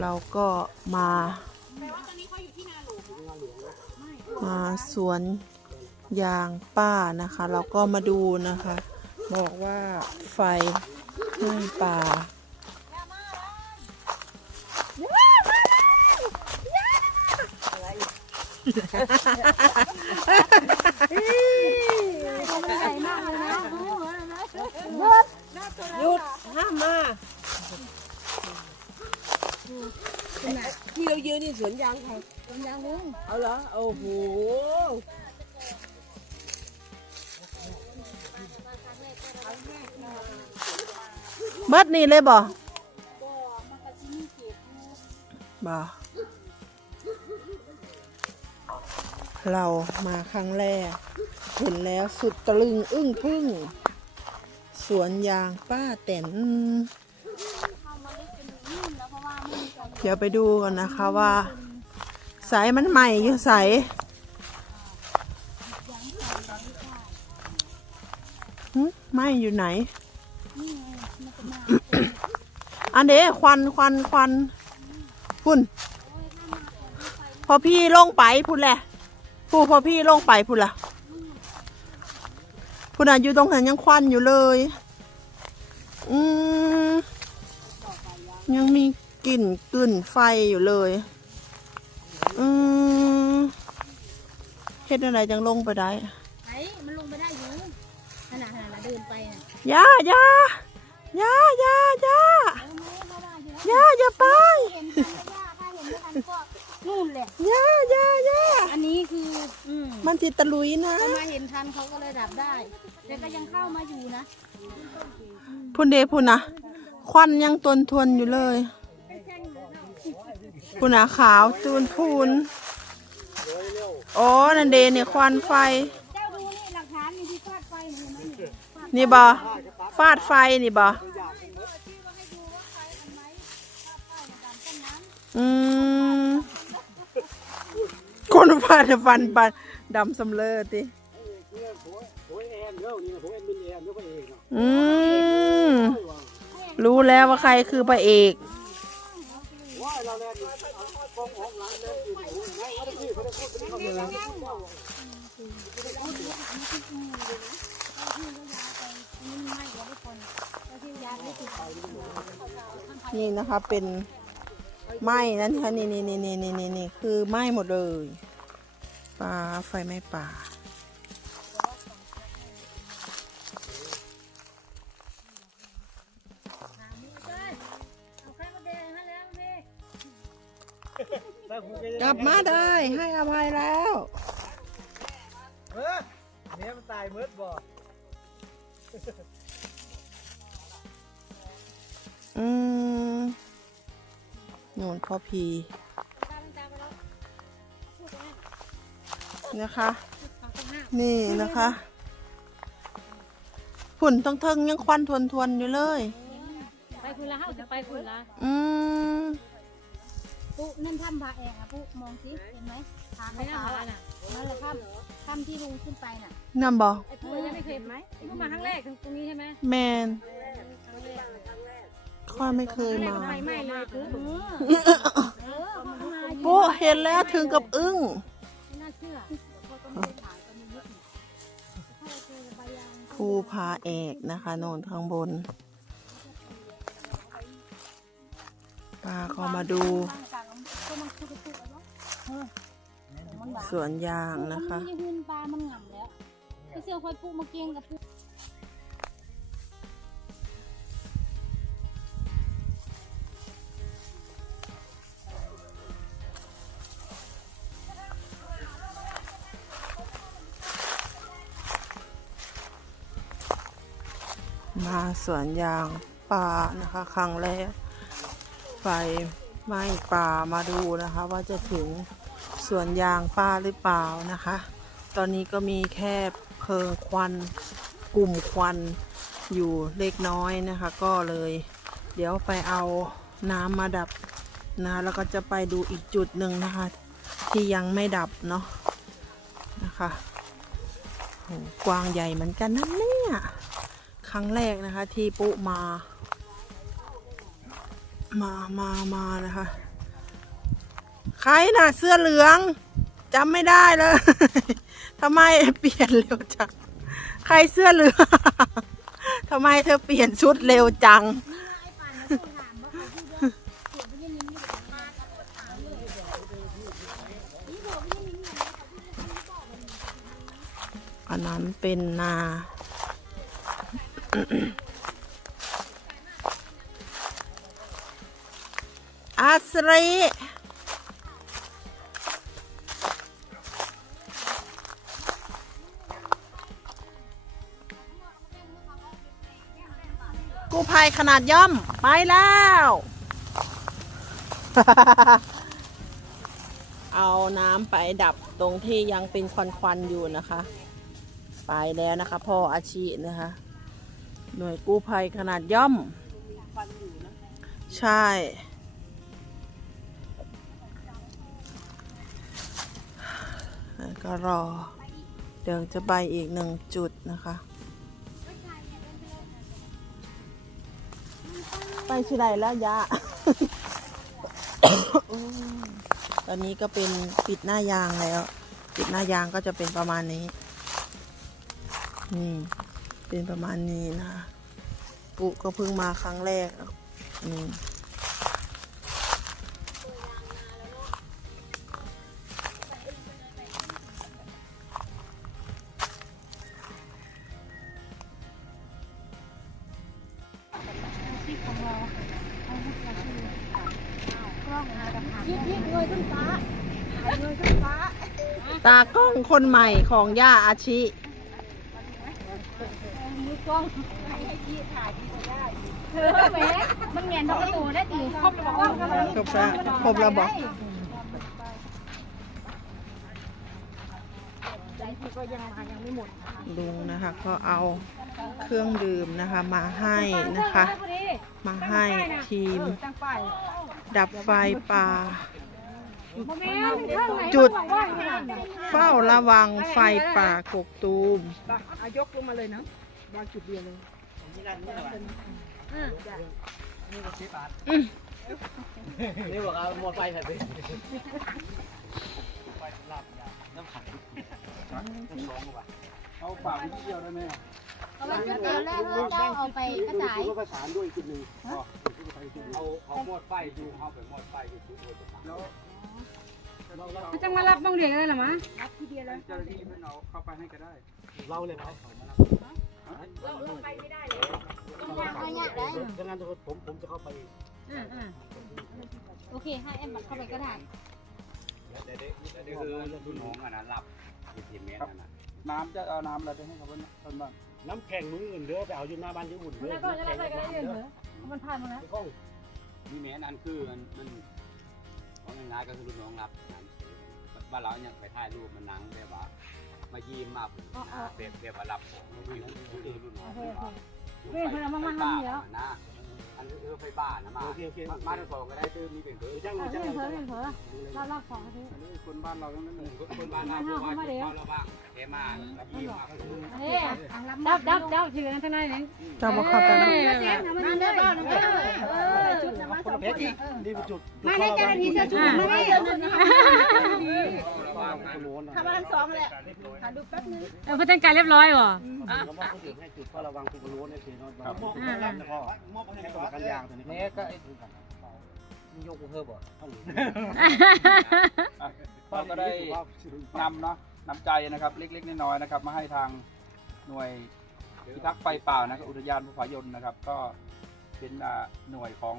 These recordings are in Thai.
เราก็มา มาสวนยางป้านะคะ เราก็มาดูนะคะ บอกว่าไฟให้ป่า หยุดห้ามมาที่เรา ยืนนี่สวนยางค่ะสวนยางลุงเอาเหรอโอ้โหเบิดนี่เลยบ่บ่เรามาครั้งแรก เห็นแล้วสุดตะลึงอึ้งทึ่ง สวนยางป้าแตนเดี๋ยวไปดูกันนะคะว่า สายมันใหม่อยู่ใสายหึไหม่อยู่ไหน อันเดควันควันควันพุ่น พอพี่ลงไปพุ่นแหละผู้พอพี่ลงไปพุ่นละพุ่นอะอยู่ตรงนั้นยังควันอยู่เลย อืมยังมีกลิ่นกลิ่นไฟอยู่เลย อืมเฮ็ดอะไรจังลงไปได้ไอ้มันลงไปได้อยู่ขนาดขนาดเดินไปน่ะอย่าอย่าอย่าอย่าอย่าเออไม่เพราะว่าอยู่อย่าอย่าไปเห็นทันไม่ยากถ้าเห็นไม่ทันก็นู่นแหละอย่าอย่าอย่าอันนี้คืออืมมันจิตะลุยนะก็มาเห็นทันเขาก็เลยดับได้แต่ก็ยังเข้ามาอยู่นะ พุ่นเดพุ่นนะควันยังตวนทวนอยู่เลย พุ่นนะขาวตูนพูนโอ้นันเดเนี่ยควันไฟ เจ้าดูนี่หลักฐามีที่ฟาดไฟเห็นไหมนี่ฟาดนี่บอฟาดไฟนี่บอที่ว่าให้ดูว่าไฟมันไหมฟาดไฟในการต้นน้อืมคนฟาดฟันปันดำสำเลอติอืมรู้แล้วว่าใครคือพระเอก นี่นะคะเป็นไหม้นั่นค่ะนี่นี่นี่นี่นี่นี่คือไหม้หมดเลยปลาไฟไหม้ป่า กลับมาได้ให้อภัยแล้วเออเนี่ยมันตายมืดบ่อืมนูนพ่อพีนะคะ นี่นะคะฝุ่นทั้งเทิงยังควันทวนทวนๆอยู่เลย ไปคุณละเฮาจะไปคุณละอืม ปุ๊นั่นถ้ำพาแองอะปุ๊มองสิเห็นไหมทางขาวๆอะนั่นแหละถ้ำถ้ำที่ลุงขึ้นไปน่ะนั่นบอกไอ้ปุ๊ยังไม่เคยเห็นไหมไอ้ปุ๊มาครั้งแรกตรงนี้ใช่ไหมแมนข้าไม่เคยมา ไฟไหม้เลยปุ๊เออมันมาอยู่ปุ๊เห็นแล้วถึงกับอึ้ง ไม่น่าเชื่อพอตอนนี้ถ่ายตอนนี้ยุคนี้ถ้าเราเจอใบยางภูผาเอกนะคะโนนข้างบนป้าก็มาดูก็ มันคือกระตุกแล้วเนาะเออมันบาดสวนยางนะคะ มัยังหืนปลา มันหง่ำแล้วไอ้เสี่ยวคอยปุ๊มาเกียงกับปุ๊มาสวนยางป่านะคะ ครั้งแรกไฟ ไม้ป่ามาดูนะคะ ว่าจะถึงสวนยางป้าหรือเปล่านะคะ ตอนนี้ก็มีแค่เพลิงควันกลุ่มควันอยู่เล็กน้อยนะคะ ก็เลย เดี๋ยวไปเอาน้ำมาดับนะแล้วก็จะไปดูอีกจุดหนึ่งนะคะ ที่ยังไม่ดับเนาะนะคะโหกวางใหญ่เหมือนกันนะเนี่ยครั้งแรกนะคะที่ปุ๊มา มามามานะคะ ใครน่ะ เสื้อเหลืองจำไม่ได้เลยทำไมเปลี่ยนเร็วจัง ใครเสื้อเหลืองทำไมเธอเปลี่ยนชุดเร็วจังอ้ปานนะต้องถามว่าเขาพูดว่าเสียงไม่ได้ยินหรือเปล่าถามเลยนี่บอกไม่ได้ยินา สรีกู้ภัยขนาดย่อม ไปแล้ว เอาน้ำไปดับตรงที่ยังเป็นควันๆอยู่นะคะ ไปแล้วนะคะพ่ออาชีนะคะ หน่วยกู้ภัยขนาดย่อม ใช่ ก็รอ เดี๋ยวจะไปอีกหนึ่งจุดนะคะ ไปที่ไหนแล้วยะ ตอนนี้ก็เป็นปิดหน้ายางแล้ว ปิดหน้ายางก็จะเป็นประมาณนี้ นี่ เป็นประมาณนี้นะปุก็เพิ่งมาครั้งแรกอื ยิบยิบเงยขึ้นฟ้าถ่ายเงยขึ้นฟ้าตากล้องคนใหม่ของย่าอาชิ มือกล้องให้พี่ถ่ายพี่จะได้เธอแหมมันเงียนทประตูได้ตีครบแล้วบอกครบแล้วครบแล้วบอก ใจพี่ก็ยังมายังไม่หมดนะคะลุงนะคะก็เอาเครื่องดื่มนะคะมาให้นะคะ มาให้ทีม ดับไฟป่า จุดเฝ้าระวังไฟป่ากกตูมอายกลงมาเลยนะวางจุดเดียวเลยนี่บอกเอาหมดไฟถ่ายไปเอาฝากที่เดียวได้ไหมเอาไว้ชุดเดียวแล้วเจ้าเอาไปกระจายก็ประสานด้วยจุดหนึ่ง เอาเอาหมดไฟอยู่เอาไปหมดไฟอยู่จุดเดียวแล้วจะมารับบ้างเรียนอะไรหรอมะเจ้าหน้าที่มันเอาเข้าไปให้ก็ได้ เราเลยไหมต้องทางเขาเนี่ยได้ดังนั้นผมผมจะเข้าไปอ่าอ่าโอเคให้แอมบัตรเข้าไปก็ได้นี่คือรุ่นน้องอะนะรับทีมเมตรนะน้ำจะเอาน้ำอะไรไปให้เขาบ้างต้นบ้างน้ำแข็งมืออื่นเด้อไปเอาอยู่หน้าบ้านที่อุ่นเด้อแล้วก็แล้วไปก็ได้เด้อ มันผ่านมาแล้วกล้องมีแม้นั่นคือมันมันของง่ายๆก็คือรุ่นน้องรับนั้นบ้านเราเนี่ยไปถ่ายรูปมันนังแบบว่ามายิ้มมาผมแบบแบบว่ารับของรุ่นรุ่นน้องนะ อันนี้คือไฟบ้านนะมาโอเคโอเค มาทั้งสองก็ได้คือมีเป็นเบอร์จังเออจังเผลอเผลอรอบรอบสองที อันนี้คนบ้านเราทั้งนั้นเลยคนบ้านเราคือว่าเขาเราบ้างเทมายิ้มมานี่ดับดับดับถือกันทนายนี่เจ้าบอกเข้าไปไหมมาเด้อบ้านเด้อเออชุด นะมาสองเพชรนี่เป็นจุดมาได้เจ้าหน้าที่เสื้อชุดมาได้เจ้าหน้าที่ทำมาทั้งสองเออเพื่อนการเรียบร้อยเหรอเราบอกเขาถึงให้จุดเฝ้าระวังเป็นรั้วในเขตนอนบ้านแล้วก็ให้ตัวกันยางตัวนี้นี่ก็ยกเพิ่มบ่เราก็ได้นำเนาะน้ำใจนะครับเล็กๆน้อยๆนะครับ มาให้ทางหน่วยพิทักษ์ไฟป่านะครับอุทยานภูผายนนะครับ ก็เป็นหน่วยของ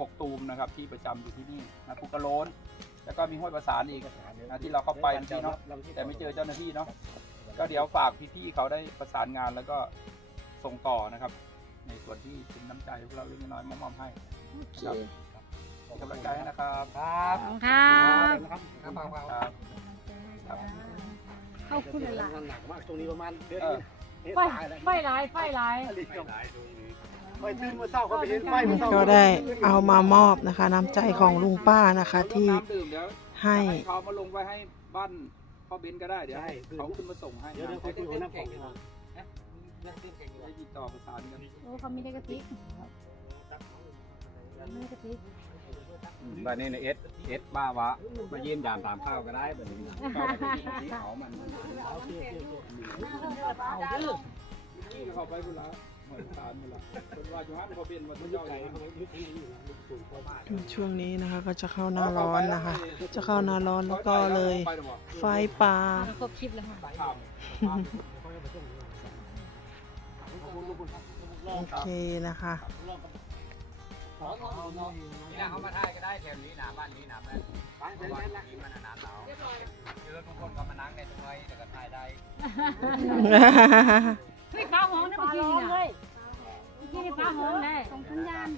ปกตูมนะครับที่ประจำอยู่ที่นี่นะภูกระโลนแล้วก็มีห้วยประสานอีกนะที่เราเข้าไปเมื่อกี้เนาะแต่ไม่เจอเจ้าหน้าที่เนาะก็เดี๋ยวฝากพี่ๆเขาได้ประสานงานแล้วก็ส่งต่อนะครับ ในส่วนที่เป็นน้ำใจพวกเราเล็กน้อยๆมอบๆให้นะครับเป็นกำลังใจให้นะครับครับครับนะครับครับครับเข้าคุณละหนักมากตรงนี้ประมาณเดือนไฟไฟหลายไฟหลาย ไฟตื่นมาเศร้าก็ไปเห็ นไฟมาเศร้าก็ได้เอามามอบนะคะ น้ำใจของลุงป้านะคะที่น้เดี๋ยวให้เขามาลงไว้ให้บ้านพ่อเบนก็ได้เดี๋ยวให้เขาขึ้นมาส่งให้เดี๋ยวเดี๋ยวเขาคุยกับน้ำแข็งได้ติดต่อประสานกันโอ้เขามีได้กระติกมีกระติกบัดนี้เนี่ยเอสเอสบ้าวะมาเยี่ยมยามตามข้าวก็ได้แบบนี้ข้าวก็เป็นสีขาวมันเข้าไปพุ่นละ เหมือนสารพุ่นละคนว่าอยู่ฮันเขาเป็นมาทุกอย่างช่วงนี้นะคะ ก็จะเข้าหน้าร้อนนะคะ จะเข้าหน้าร้อนแล้วก็เลย ไฟป่าครบคลิปแล้วค่ะ โอเคนะคะ นี่นะเขามาถ่ายก็ได้แถวนี้หนาบ้านนี้หนาบ้านบ้านนี้มันหนาหนาวเจอทุกคนก็มานั่งในตรงนี้แล้วก็ถ่ายได้ เฮ้ยฟ้าห้องนะเมื่อกี้นี่นะเมื่อกี้นี่ฟ้าห้องได้ส่งสัญญาณ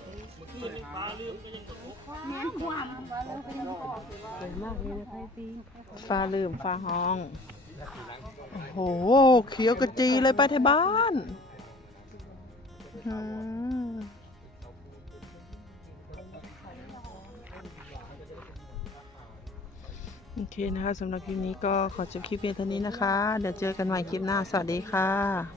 แม่นความฟ้าลืมก็ยังบอกฟ้าลืมฟ้าห้อง โอ้โห เขียวกระจีเลยไปที่บ้านอืมโอเคนะคะสำหรับคลิปนี้ก็ขอจบคลิปเพียงเท่านี้นะคะ เดี๋ยวเจอกันใหม่คลิปหน้า สวัสดีค่ะ